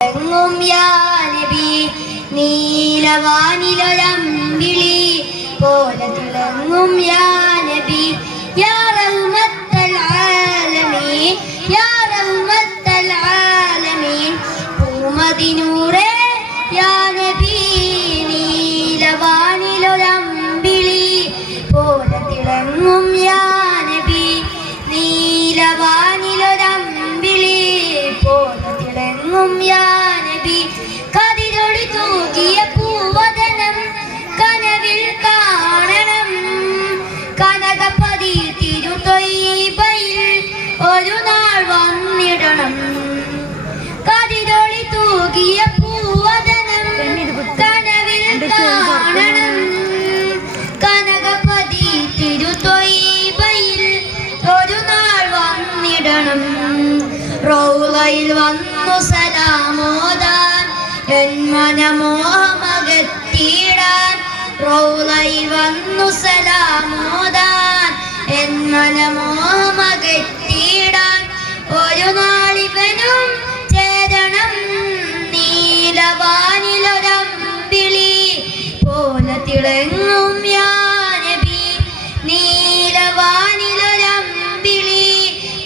എങ്ങും യാ നബി നീലവാനിലൊരമ്പിളി പോലെ തിളങ്ങും യാ നബി യാ റഹ്മത്തൽ ആലമീൻ യാ റഹ്മത്തൽ ആലമീൻ പൂമദിനൂറേ യാ നബി നീലവാനിലൊരമ്പിളി പോലെ തിളങ്ങും യാ നബി നീലവാനിലൊരമ്പിളി പോലെ തിളങ്ങും യാ നബി കതിരൊളി തൂകിയ പൂവദനം കനവിൽ കാണണം കനകപതി തിരുതൊയ്ബയിൽ ഒരു നാൾ വന്നിടണം കതിരൊളി തൂകിയ പൂവദനം കനവിൽ കാണണം കനകപതി തിരുതൊയ്ബയിൽ ഒരു നാൾ വന്നിടണം റൗളയിൽ വന്നു സലാമോദാൻ എൻ മനമോഹമകറ്റിടാൻ റൗളയിൽ വന്നു സലാമോദാൻ എൻ മനമോഹമകറ്റിടാൻ ഒരു നാളിവനും ചേരണം നീലവാനിലൊരമ്പിളി പോലെ തിളങ്ങും യാ നബി നീലവാനിലൊരമ്പിളി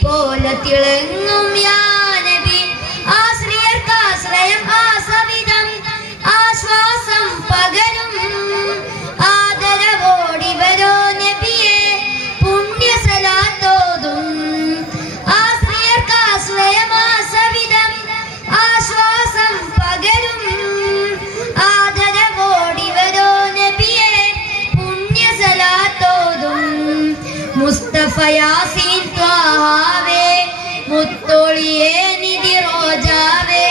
പോലെ തിളങ്ങും യാ നബി ആശ്രയർക്കാശ്രയം ആസവിധം ആശ്വാസം പകരും ആദരവോടിവരോ നബിയെ പുണ്യ സലാത്തോതും ആശ്രയർക്കാശ്രയം ആസവിധം ആശ്വാസം പകരും ആദരവോടിവരോ നബിയെ പുണ്യ സലാത്തോതും മുസ്തഫ യാസീൻ ത്വാഹാവേ മുത്തൊളിയേ നിധി റോജാവേ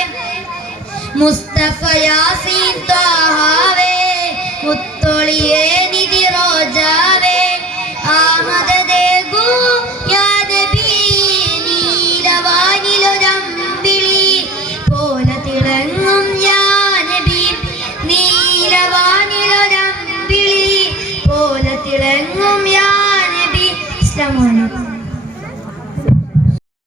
മുസ്തഫ യാസീൻ ത്വാഹാവേ മുത്തൊളിയേ